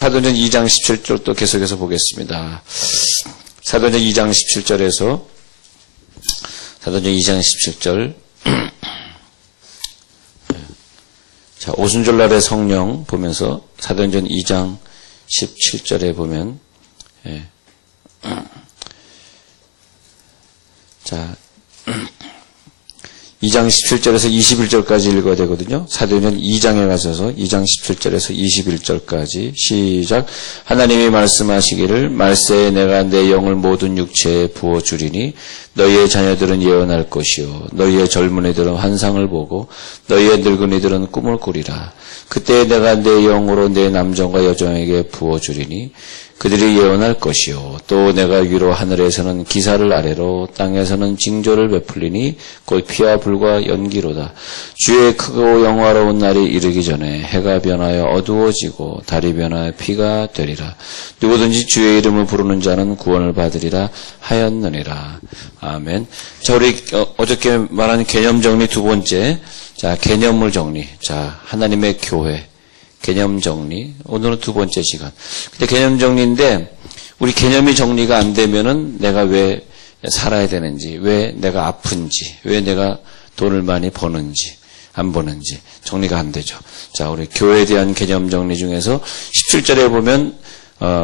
사도행전 2장 17절 또 계속해서 보겠습니다. 사도행전 2장 17절에서 사도행전 2장 17절 자, 오순절날의 성령 보면서 사도행전 2장 17절에 보면 자 2장 17절에서 21절까지 읽어야 되거든요. 사도행전 2장에 가셔서 2장 17절에서 21절까지 시작. 하나님이 말씀하시기를 말세에 내가 내 영을 모든 육체에 부어주리니 너희의 자녀들은 예언할 것이요 너희의 젊은이들은 환상을 보고 너희의 늙은이들은 꿈을 꾸리라. 그때 내가 내 영으로 내 남정과 여종에게 부어주리니 그들이 예언할 것이요 또 내가 위로 하늘에서는 기사를 아래로 땅에서는 징조를 베풀리니 곧 피와 불과 연기로다. 주의 크고 영화로운 날이 이르기 전에 해가 변하여 어두워지고 달이 변하여 피가 되리라. 누구든지 주의 이름을 부르는 자는 구원을 받으리라 하였느니라. 아멘. 자, 우리 어저께 말한 개념 정리 두 번째. 자, 개념물 정리. 자, 하나님의 교회. 개념 정리. 오늘은 두 번째 시간. 근데 개념 정리인데, 우리 개념이 정리가 안 되면은 내가 왜 살아야 되는지, 왜 내가 아픈지, 왜 내가 돈을 많이 버는지, 안 버는지 정리가 안 되죠. 자, 우리 교회에 대한 개념 정리 중에서 17절에 보면,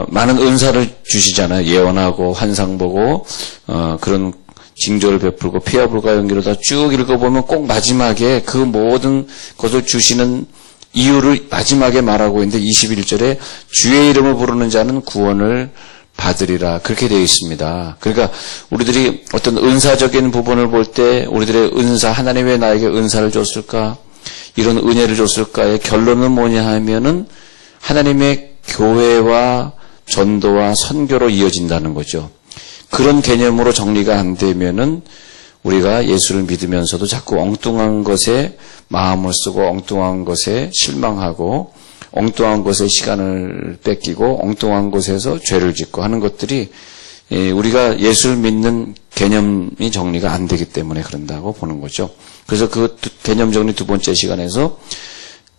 많은 은사를 주시잖아요. 예언하고, 환상 보고, 그런 징조를 베풀고, 피와 불과 연기로다 쭉 읽어보면 꼭 마지막에 그 모든 것을 주시는 이유를 마지막에 말하고 있는데 21절에 주의 이름을 부르는 자는 구원을 받으리라 그렇게 되어 있습니다. 그러니까 우리들이 어떤 은사적인 부분을 볼 때 우리들의 은사, 하나님이 왜 나에게 은사를 줬을까? 이런 은혜를 줬을까의 결론은 뭐냐 하면은 하나님의 교회와 전도와 선교로 이어진다는 거죠. 그런 개념으로 정리가 안 되면은 우리가 예수를 믿으면서도 자꾸 엉뚱한 것에 마음을 쓰고 엉뚱한 것에 실망하고 엉뚱한 것에 시간을 뺏기고 엉뚱한 곳에서 죄를 짓고 하는 것들이 우리가 예수를 믿는 개념이 정리가 안 되기 때문에 그런다고 보는 거죠. 그래서 그 개념 정리 두 번째 시간에서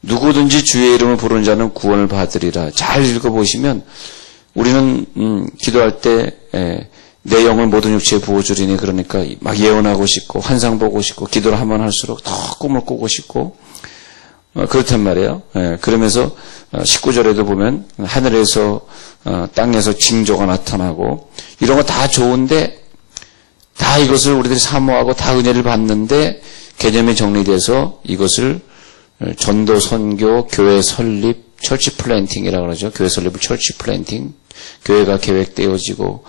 누구든지 주의 이름을 부르는 자는 구원을 받으리라. 잘 읽어보시면 우리는 기도할 때 내 영을 모든 육체에 부어주리니 그러니까 막 예언하고 싶고 환상 보고 싶고 기도를 하면 할수록 더 꿈을 꾸고 싶고 그렇단 말이에요. 그러면서 19절에도 보면 하늘에서 땅에서 징조가 나타나고 이런 거 다 좋은데 다 이것을 우리들이 사모하고 다 은혜를 받는데 개념이 정리돼서 이것을 전도 선교 교회 설립 철치 플랜팅이라고 그러죠. 교회 설립을 철치 플랜팅 교회가 계획되어지고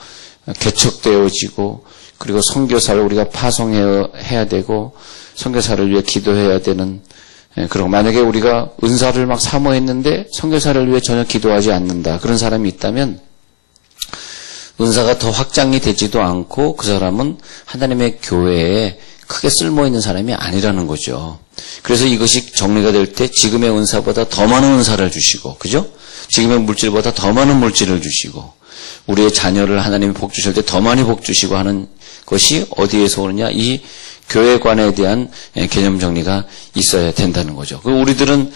개척되어지고 그리고 선교사를 우리가 파송해야 되고 선교사를 위해 기도해야 되는 그리고 만약에 우리가 은사를 막 사모했는데 선교사를 위해 전혀 기도하지 않는다. 그런 사람이 있다면 은사가 더 확장이 되지도 않고 그 사람은 하나님의 교회에 크게 쓸모있는 사람이 아니라는 거죠. 그래서 이것이 정리가 될 때 지금의 은사보다 더 많은 은사를 주시고 그죠? 지금의 물질보다 더 많은 물질을 주시고 우리의 자녀를 하나님이 복 주실 때 더 많이 복 주시고 하는 것이 어디에서 오느냐? 이 교회관에 대한 개념 정리가 있어야 된다는 거죠. 우리들은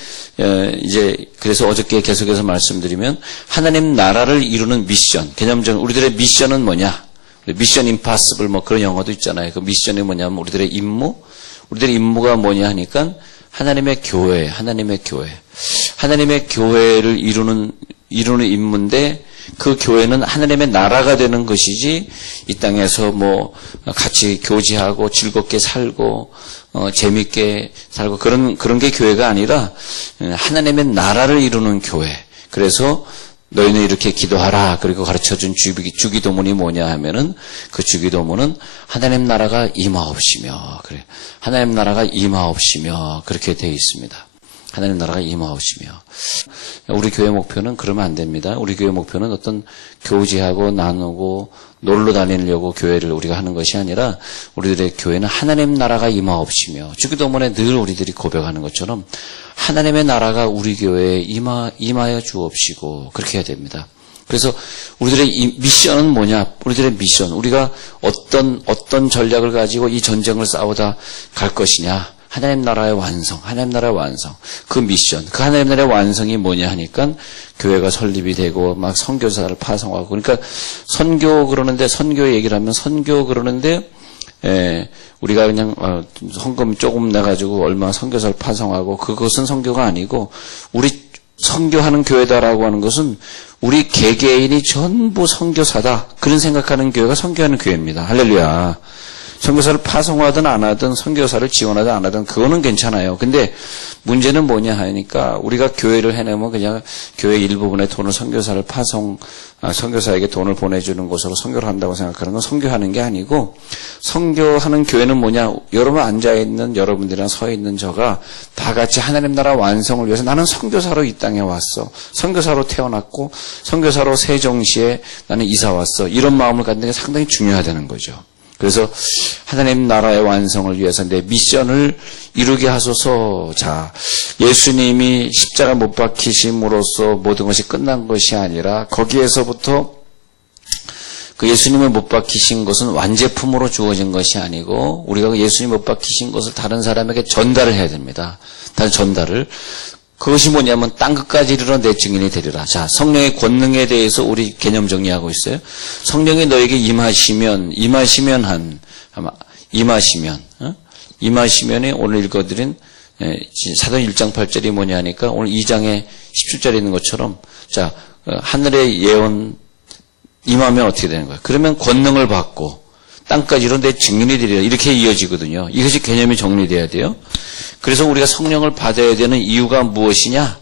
이제 그래서 어저께 계속해서 말씀드리면 하나님 나라를 이루는 미션, 개념 정리. 우리들의 미션은 뭐냐? 미션 임파서블 뭐 그런 영어도 있잖아요. 그 미션이 뭐냐면 우리들의 임무, 우리들의 임무가 뭐냐 하니까 하나님의 교회, 하나님의 교회를 이루는 임무인데 그 교회는 하나님의 나라가 되는 것이지 이 땅에서 뭐 같이 교제하고 즐겁게 살고 재밌게 살고 그런 게 교회가 아니라 하나님의 나라를 이루는 교회. 그래서 너희는 이렇게 기도하라. 그리고 가르쳐준 주기도문이 뭐냐 하면은 그 주기도문은 하나님 나라가 임하옵시며 그래. 하나님 나라가 임하옵시며 그렇게 되어 있습니다. 하나님 나라가 임하옵시며. 우리 교회 목표는 그러면 안 됩니다. 우리 교회 목표는 어떤 교제하고 나누고 놀러 다니려고 교회를 우리가 하는 것이 아니라 우리들의 교회는 하나님 나라가 임하옵시며 주기도문에 늘 우리들이 고백하는 것처럼 하나님의 나라가 우리 교회에 임하여 주옵시고 그렇게 해야 됩니다. 그래서 우리들의 미션은 뭐냐? 우리들의 미션. 우리가 어떤 전략을 가지고 이 전쟁을 싸우다 갈 것이냐? 하나님 나라의 완성, 하나님 나라의 완성. 그 미션, 그 하나님 나라의 완성이 뭐냐 하니까 교회가 설립이 되고 막 선교사를 파송하고. 그러니까 선교 그러는데, 선교 얘기를 하면 선교 그러는데 우리가 그냥 헌금 조금 내가지고 얼마 선교사를 파송하고 그것은 선교가 아니고, 우리 선교하는 교회다라고 하는 것은 우리 개개인이 전부 선교사다, 그런 생각하는 교회가 선교하는 교회입니다. 할렐루야. 선교사를 파송하든 안 하든, 선교사를 지원하든 안 하든 그거는 괜찮아요. 근데 문제는 뭐냐 하니까, 우리가 교회를 해내면 그냥 교회 일부분의 돈을 선교사를 선교사에게 돈을 보내주는 것으로 선교를 한다고 생각하는 건 선교하는 게 아니고, 선교하는 교회는 뭐냐, 여러분 앉아있는 여러분들이랑 서있는 저가 다 같이 하나님 나라 완성을 위해서 나는 선교사로 이 땅에 왔어, 선교사로 태어났고 선교사로 세종시에 나는 이사 왔어, 이런 마음을 갖는 게 상당히 중요하다는 거죠. 그래서 하나님 나라의 완성을 위해서 내 미션을 이루게 하소서. 자, 예수님이 십자가 못 박히심으로써 모든 것이 끝난 것이 아니라, 거기에서부터 그 예수님을 못 박히신 것은 완제품으로 주어진 것이 아니고, 우리가 그 예수님 못 박히신 것을 다른 사람에게 전달을 해야 됩니다. 다른 전달을. 그것이 뭐냐면 땅끝까지 이르러 내 증인이 되리라. 자, 성령의 권능에 대해서 우리 개념 정리하고 있어요. 성령이 너에게 임하시면이 오늘 읽어드린 사도 1장 8절이 뭐냐 하니까, 오늘 2장에 17절에 있는 것처럼, 자, 하늘의 예언 임하면 어떻게 되는 거예요? 그러면 권능을 받고 땅까지 이런 데 증인이 되리라, 이렇게 이어지거든요. 이것이 개념이 정리돼야 돼요. 그래서 우리가 성령을 받아야 되는 이유가 무엇이냐?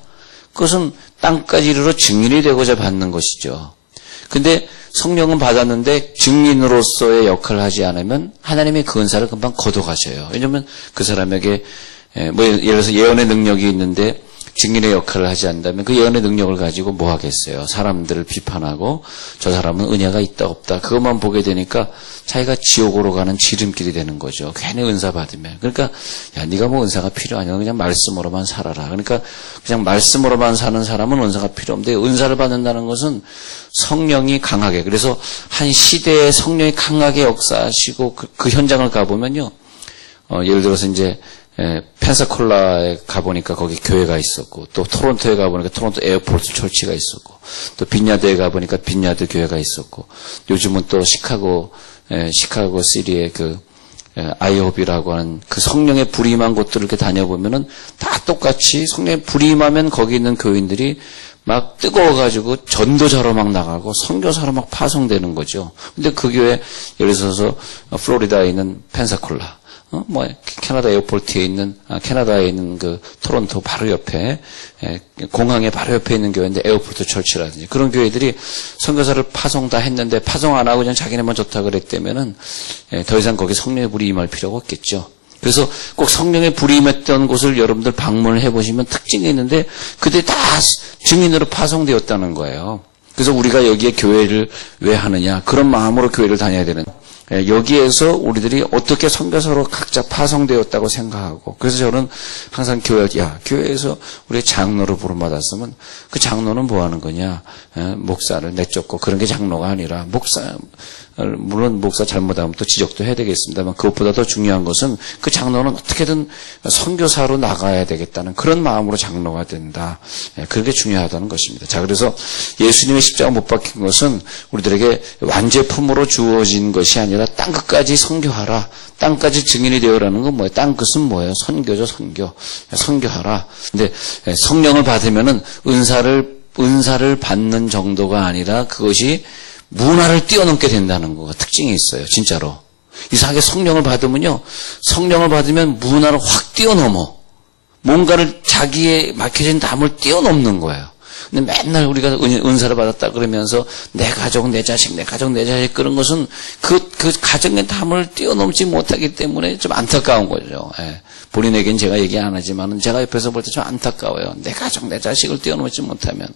그것은 땅까지 이르러 증인이 되고자 받는 것이죠. 근데 성령은 받았는데 증인으로서의 역할을 하지 않으면 하나님이 그 은사를 금방 거둬가셔요. 왜냐하면 그 사람에게 예를 들어서 예언의 능력이 있는데 증인의 역할을 하지 않는다면 그 예언의 능력을 가지고 뭐 하겠어요? 사람들을 비판하고 저 사람은 은혜가 있다 없다 그것만 보게 되니까 자기가 지옥으로 가는 지름길이 되는 거죠. 괜히 은사 받으면. 그러니까 야, 네가 뭐 은사가 필요하냐, 그냥 말씀으로만 살아라. 그러니까 그냥 말씀으로만 사는 사람은 은사가 필요 없는데, 은사를 받는다는 것은 성령이 강하게, 그래서 한 시대에 성령이 강하게 역사하시고 그 현장을 가보면요, 예를 들어서 이제 펜사콜라에 가보니까 거기 교회가 있었고, 또 토론토에 가보니까 토론토 에어포트 철치가 있었고, 또 빈야드에 가보니까 빈야드 교회가 있었고, 요즘은 또 시카고 시리의 그 아이홉이라고 하는 그 성령의 불임한 곳들을 이렇게 다녀보면은 다 똑같이 성령의 불임하면 거기 있는 교인들이 막 뜨거워가지고 전도자로 막 나가고 선교사로 막 파송되는 거죠. 근데 그 교회, 예를 들어서 플로리다에 있는 펜사콜라, 캐나다 에어포트에 있는, 캐나다에 있는 그 토론토 바로 옆에, 공항에 바로 옆에 있는 교회인데 에어포트 철치라든지 그런 교회들이 선교사를 파송 다 했는데 파송 안 하고 그냥 자기네만 좋다 그랬다면은 더 이상 거기 성령의 불이 임할 필요가 없겠죠. 그래서 꼭 성령의 불이 임했던 곳을 여러분들 방문을 해보시면 특징이 있는데 그들이 다 증인으로 파송되었다는 거예요. 그래서 우리가 여기에 교회를 왜 하느냐, 그런 마음으로 교회를 다녀야 되는, 여기에서 우리들이 어떻게 선교사로 각자 파송되었다고 생각하고, 그래서 저는 항상 교회에서 우리 장로로 부름받았으면 그 장로는 뭐 하는 거냐, 목사를 내쫓고 그런 게 장로가 아니라, 물론 목사 잘못하면 또 지적도 해야 되겠습니다만, 그것보다 더 중요한 것은 그 장로는 어떻게든 선교사로 나가야 되겠다는 그런 마음으로 장로가 된다. 그게 중요하다는 것입니다. 자, 그래서 예수님의 십자가 못 박힌 것은 우리들에게 완제품으로 주어진 것이 아니라 땅끝까지 선교하라, 땅까지 증인이 되어라는 건 뭐예요? 땅끝은 뭐예요? 선교죠, 선교. 선교하라. 근데 성령을 받으면은 은사를 받는 정도가 아니라 그것이 문화를 뛰어넘게 된다는 거가 특징이 있어요. 진짜로. 이상하게 성령을 받으면요, 성령을 받으면 문화를 확 뛰어넘어. 뭔가를 자기의 막혀진 담을 뛰어넘는 거예요. 근데 맨날 우리가 은사를 받았다 그러면서 내 가족, 내 자식, 내 가족, 내 자식, 그런 것은 그 가정의 담을 뛰어넘지 못하기 때문에 좀 안타까운 거죠. 본인에겐 제가 얘기 안 하지만은 제가 옆에서 볼 때 좀 안타까워요. 내 가족, 내 자식을 뛰어넘지 못하면.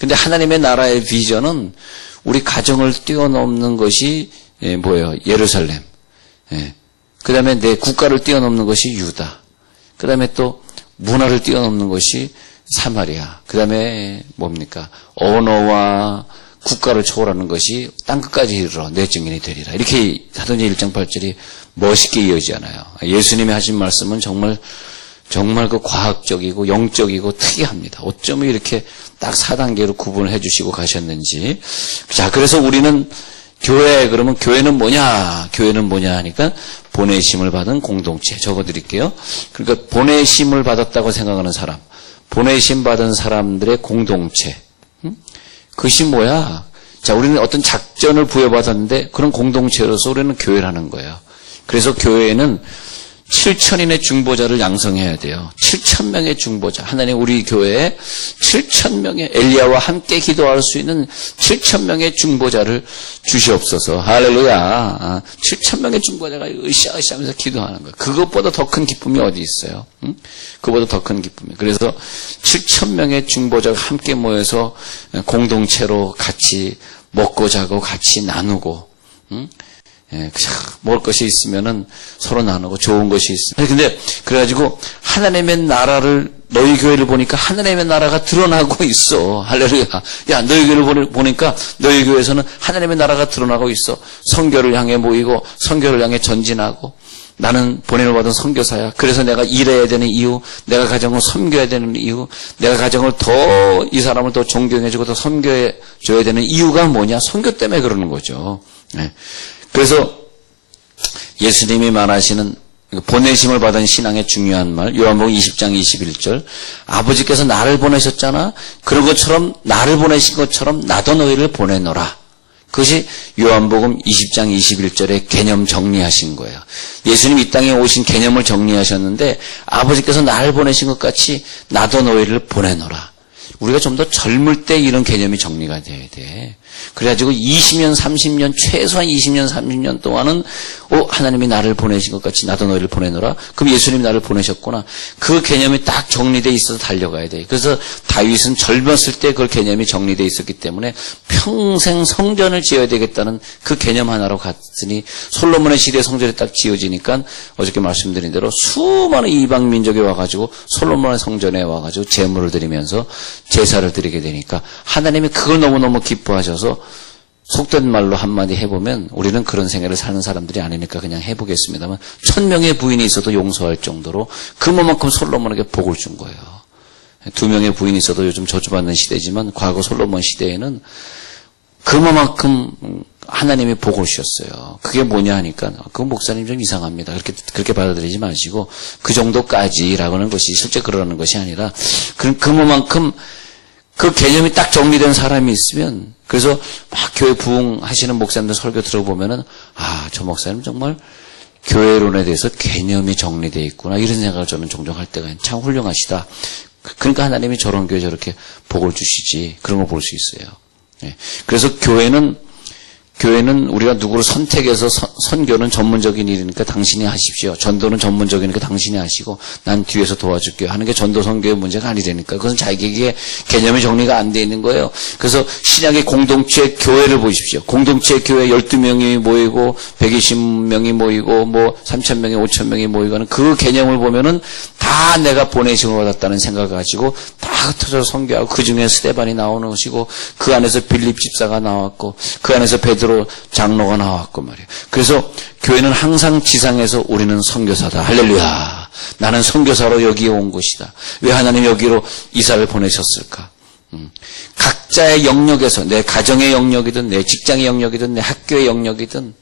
근데 하나님의 나라의 비전은 우리 가정을 뛰어넘는 것이 뭐예요? 예루살렘. 그 다음에 내 국가를 뛰어넘는 것이 유다. 그 다음에 또 문화를 뛰어넘는 것이 사마리아. 그 다음에 뭡니까? 언어와 국가를 초월하는 것이 땅끝까지 이르러 내 증인이 되리라. 이렇게 사도행전 1장 8절이 멋있게 이어지잖아요. 예수님이 하신 말씀은 정말 그 과학적이고 영적이고 특이합니다. 어쩌면 이렇게 딱 4단계로 구분을 해주시고 가셨는지. 자, 그래서 우리는 그러면 교회는 뭐냐? 교회는 뭐냐 하니까 보내심을 받은 공동체 적어드릴게요. 그러니까 보내심을 받았다고 생각하는 사람, 보내심 받은 사람들의 공동체. 그것이 뭐야? 자, 우리는 어떤 작전을 부여받았는데 그런 공동체로서 우리는 교회를 하는 거예요. 그래서 교회에는 7,000인의 중보자를 양성해야 돼요. 7,000명의 중보자. 하나님 우리 교회에 7,000명의 엘리야와 함께 기도할 수 있는 7,000명의 중보자를 주시옵소서. 할렐루야. 7,000명의 중보자가 으쌰으쌰 하면서 기도하는 거예요. 그것보다 더 큰 기쁨이 어디 있어요? 응? 그것보다 더 큰 기쁨이. 그래서 7,000명의 중보자가 함께 모여서 공동체로 같이 먹고 자고 같이 나누고, 응? 먹을 것이 있으면은 서로 나누고 좋은 것이 있으면. 근데 그래가지고 하나님의 나라를, 너희 교회를 보니까 하나님의 나라가 드러나고 있어. 할렐루야. 야, 너희 교회를 보니까 너희 교회에서는 하나님의 나라가 드러나고 있어. 선교를 향해 모이고 선교를 향해 전진하고. 나는 보냄을 받은 선교사야. 그래서 내가 일해야 되는 이유, 내가 가정을 섬겨야 되는 이유, 내가 가정을 더 이 사람을 더 존경해주고 더 섬겨줘야 되는 이유가 뭐냐? 선교 때문에 그러는 거죠. 네. 그래서 예수님이 말하시는 보내심을 받은 신앙의 중요한 말, 요한복음 20장 21절, 아버지께서 나를 보내셨잖아. 그런 것처럼 나를 보내신 것처럼 나도 너희를 보내노라. 그것이 요한복음 20장 21절의 개념 정리하신 거예요. 예수님 이 땅에 오신 개념을 정리하셨는데 아버지께서 나를 보내신 것 같이 나도 너희를 보내노라. 우리가 좀 더 젊을 때 이런 개념이 정리가 돼야 돼. 그래가지고 20년, 30년, 최소한 20년, 30년 동안은 하나님이 나를 보내신 것 같이 나도 너희를 보내노라. 그럼 예수님이 나를 보내셨구나. 그 개념이 딱 정리되어 있어서 달려가야 돼. 그래서 다윗은 젊었을 때 그 개념이 정리되어 있었기 때문에 평생 성전을 지어야 되겠다는 그 개념 하나로 갔으니 솔로몬의 시대에 성전이 딱 지어지니까 어저께 말씀드린 대로 수많은 이방 민족이 와가지고 솔로몬의 성전에 와가지고 제물을 드리면서 제사를 드리게 되니까 하나님이 그걸 너무너무 기뻐하셔서 속된 말로 한마디 해보면 우리는 그런 생애를 사는 사람들이 아니니까 그냥 해보겠습니다만 1,000명의 부인이 있어도 용서할 정도로 그만큼 솔로몬에게 복을 준 거예요. 2명의 부인이 있어도 요즘 저주받는 시대지만 과거 솔로몬 시대에는 그만큼 하나님이 복을 주셨어요. 그게 뭐냐 하니까 그 목사님 좀 이상합니다. 그렇게 받아들이지 마시고 그 정도까지라고 하는 것이 실제 그러는 것이 아니라 그만큼 그 개념이 딱 정리된 사람이 있으면 그래서 막 교회 부흥하시는 목사님들 설교 들어보면은 저 목사님 정말 교회론에 대해서 개념이 정리되어 있구나 이런 생각을 저는 종종 할 때가 참 훌륭하시다. 그러니까 하나님이 저런 교회 저렇게 복을 주시지 그런 걸 볼 수 있어요. 네. 그래서 교회는 우리가 누구를 선택해서 선교는 전문적인 일이니까 당신이 하십시오. 전도는 전문적이니까 당신이 하시고 난 뒤에서 도와줄게요 하는 게 전도 선교의 문제가 아니라니까. 그것은 자기에게 개념이 정리가 안 돼 있는 거예요. 그래서 신약의 공동체 교회를 보십시오. 공동체 교회 12명이 모이고 120명이 모이고 3,000명이 5,000명이 모이고 하는 그 개념을 보면은 다 내가 보내심을 받았다는 생각을 가지고 다 흩어져서 선교하고 그 중에 스데반이 나오는 것이고 그 안에서 빌립 집사가 나왔고 그 안에서 베드로 장로가 나왔고 말이에요. 그래서 교회는 항상 지상에서 우리는 선교사다. 할렐루야. 나는 선교사로 여기에 온 것이다. 왜 하나님 여기로 이사를 보내셨을까? 각자의 영역에서 내 가정의 영역이든 내 직장의 영역이든 내 학교의 영역이든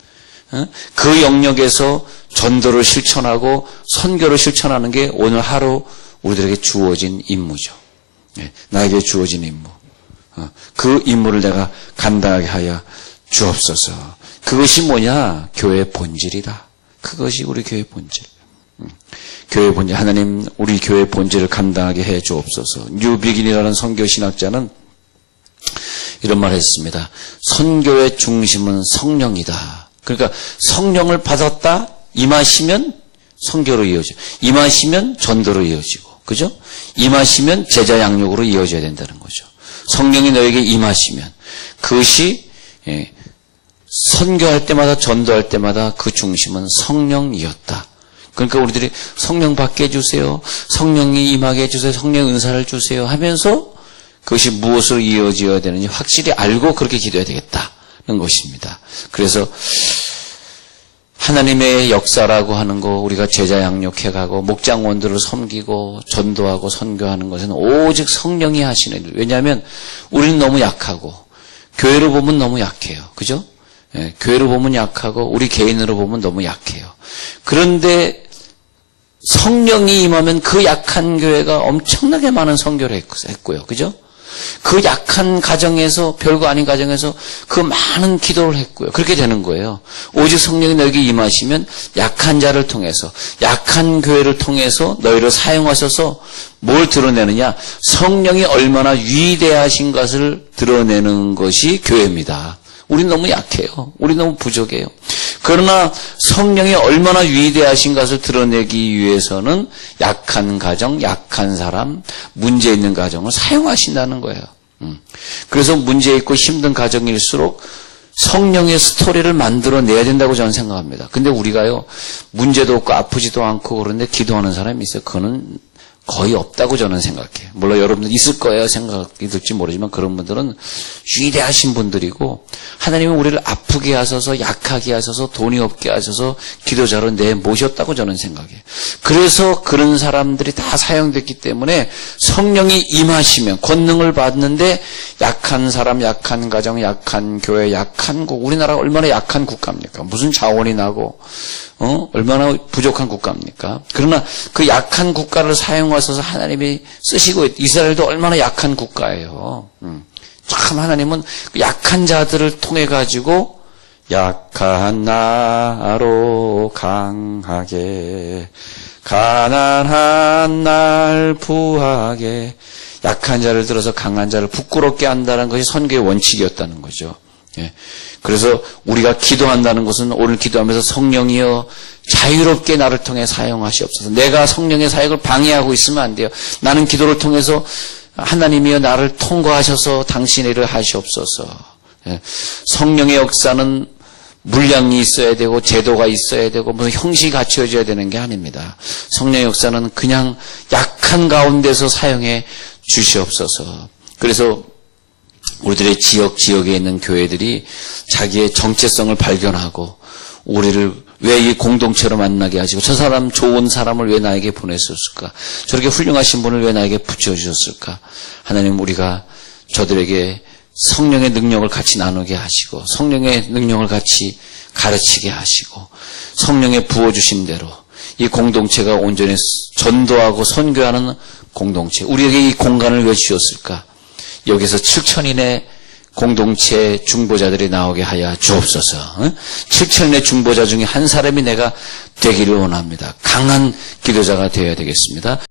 그 영역에서 전도를 실천하고 선교를 실천하는 게 오늘 하루 우리들에게 주어진 임무죠. 나에게 주어진 임무. 그 임무를 내가 감당하게 하여 주옵소서. 그것이 뭐냐? 교회의 본질이다. 그것이 우리 교회의 본질. 교회의 본질. 하나님 우리 교회의 본질을 감당하게 해 주옵소서. 뉴비긴이라는 선교신학자는 이런 말을 했습니다. 선교의 중심은 성령이다. 그러니까 성령을 받았다 임하시면 선교로 이어져. 임하시면 전도로 이어지고. 그죠? 임하시면 제자 양육으로 이어져야 된다는 거죠. 성령이 너에게 임하시면 그것이 선교할 때마다 전도할 때마다 그 중심은 성령이었다. 그러니까 우리들이 성령 받게 해주세요. 성령이 임하게 해주세요. 성령 은사를 주세요 하면서 그것이 무엇으로 이어져야 되는지 확실히 알고 그렇게 기도해야 되겠다는 것입니다. 그래서 하나님의 역사라고 하는 거, 우리가 제자 양육해가고 목장원들을 섬기고 전도하고 선교하는 것은 오직 성령이 하시는 일. 왜냐하면 우리는 너무 약하고 교회로 보면 너무 약해요. 그죠? 예, 교회로 보면 약하고 우리 개인으로 보면 너무 약해요. 그런데 성령이 임하면 그 약한 교회가 엄청나게 많은 선교를 했고요. 그죠? 그 약한 가정에서, 별거 아닌 가정에서 그 많은 기도를 했고요. 그렇게 되는 거예요. 오직 성령이 너에게 임하시면 약한 자를 통해서, 약한 교회를 통해서 너희를 사용하셔서 뭘 드러내느냐? 성령이 얼마나 위대하신 것을 드러내는 것이 교회입니다. 우린 너무 약해요. 우리 너무 부족해요. 그러나 성령이 얼마나 위대하신 것을 드러내기 위해서는 약한 가정, 약한 사람, 문제 있는 가정을 사용하신다는 거예요. 그래서 문제 있고 힘든 가정일수록 성령의 스토리를 만들어내야 된다고 저는 생각합니다. 근데 우리가요, 문제도 없고 아프지도 않고 그런데 기도하는 사람이 있어요. 그거는 거의 없다고 저는 생각해요. 물론 여러분들 있을 거예요 생각이 들지 모르지만 그런 분들은 위대하신 분들이고 하나님은 우리를 아프게 하셔서 약하게 하셔서 돈이 없게 하셔서 기도자로 내모셨다고 저는 생각해요. 그래서 그런 사람들이 다 사용됐기 때문에 성령이 임하시면 권능을 받는데 약한 사람, 약한 가정, 약한 교회, 약한 국, 우리나라가 얼마나 약한 국가입니까? 무슨 자원이 나고 얼마나 부족한 국가입니까? 그러나 그 약한 국가를 사용하셔서 하나님이 쓰시고 이스라엘도 얼마나 약한 국가예요. 참 하나님은 그 약한 자들을 통해 가지고 약한 나로 강하게 가난한 날 부하게 약한 자를 들어서 강한 자를 부끄럽게 한다는 것이 선교의 원칙이었다는 거죠. 예. 그래서 우리가 기도한다는 것은 오늘 기도하면서 성령이여 자유롭게 나를 통해 사용하시옵소서. 내가 성령의 사역을 방해하고 있으면 안 돼요. 나는 기도를 통해서 하나님이여 나를 통과하셔서 당신의 일을 하시옵소서. 예. 성령의 역사는 물량이 있어야 되고 제도가 있어야 되고 무슨 형식이 갖춰져야 되는 게 아닙니다. 성령의 역사는 그냥 약한 가운데서 사용해 주시옵소서. 그래서 우리들의 지역에 있는 교회들이 자기의 정체성을 발견하고 우리를 왜 이 공동체로 만나게 하시고 저 사람 좋은 사람을 왜 나에게 보내셨을까? 저렇게 훌륭하신 분을 왜 나에게 붙여주셨을까? 하나님 우리가 저들에게 성령의 능력을 같이 나누게 하시고 성령의 능력을 같이 가르치게 하시고 성령의 부어주신 대로 이 공동체가 온전히 전도하고 선교하는 공동체. 우리에게 이 공간을 왜 주셨을까? 여기서 7,000인의 공동체 중보자들이 나오게 하여 주옵소서. 7,000인의 중보자 중에 한 사람이 내가 되기를 원합니다. 강한 기도자가 되어야 되겠습니다.